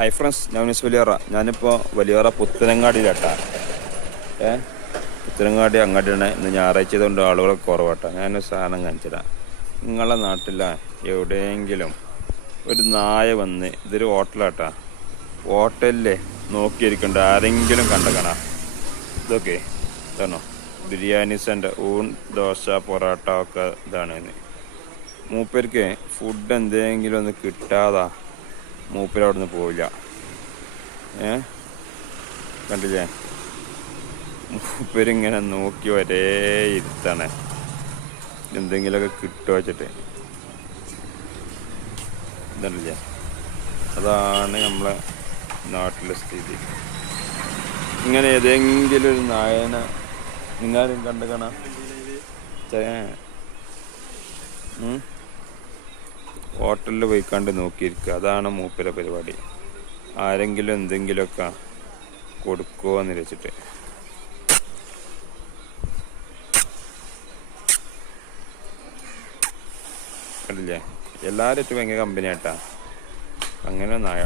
Hi friends miss Valiyara. ഞാനിപ്പോൾ വലിയറ പുത്തനങ്ങാടിയിലാട്ടാ. ഏ? പുത്തനങ്ങാടി അങ്ങാടിയാണ് ഇന്ന് ഞായറാഴ്ച കൊണ്ട് ആളുകളൊക്കെ കുറവാട്ടാ. ഞാനൊരു സാധനം കാണിച്ചിടാം നിങ്ങളെ നാട്ടില എവിടെയെങ്കിലും ഒരു നായ വന്ന് ഇതൊരു ഹോട്ടലാട്ടാ. ഹോട്ടലിൽ നോക്കിയിരിക്കണ്ട ആരെങ്കിലും കണ്ടക്കണ. ഇതൊക്കെ ഇതാണോ? ബിരിയാണി സെന്റർ ഊൺ ദോശ പൊറോട്ട ഒക്കെ ഇതാണ്. മൂപ്പർക്ക് ഫുഡ് എന്തെങ്കിലും ഒന്ന് കിട്ടാതാ. നിന്ന് പോവില്ല. ഏ? കണ്ടില്ലേ? മൂപ്പരിങ്ങനെ നോക്കി ഒരേ ഇരുത്താണ്. എന്തെങ്കിലുമൊക്കെ കിട്ടുക വെച്ചിട്ട്. ഇതല്ലേ അതാണ് നമ്മളെ നാട്ടിലെ സ്ഥിതി. ഇങ്ങനെ ഏതെങ്കിലും ഒരു നായനെ നിങ്ങളും കണ്ടു കാണാം ഹോട്ടലിൽ പോയി കണ്ട് നോക്കിയിരിക്കുക. അതാണ് മൂപ്പര പരിപാടി. ആരെങ്കിലും എന്തെങ്കിലുമൊക്കെ കൊടുക്കുമോ എന്ന് വെച്ചിട്ട് അല്ലേ എല്ലാവരും ഭയങ്കര കമ്പനി ആട്ടാ അങ്ങനെ നായ